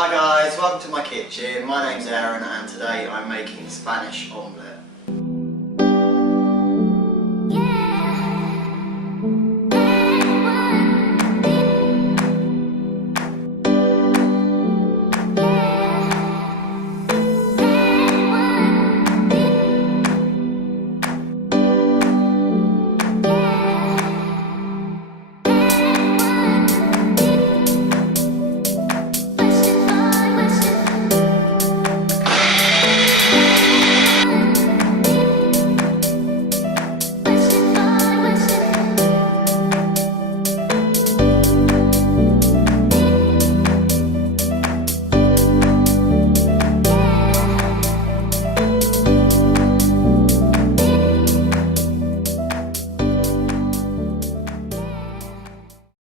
Hi guys, welcome to my kitchen. My name's Aaron and today I'm making Spanish omelette.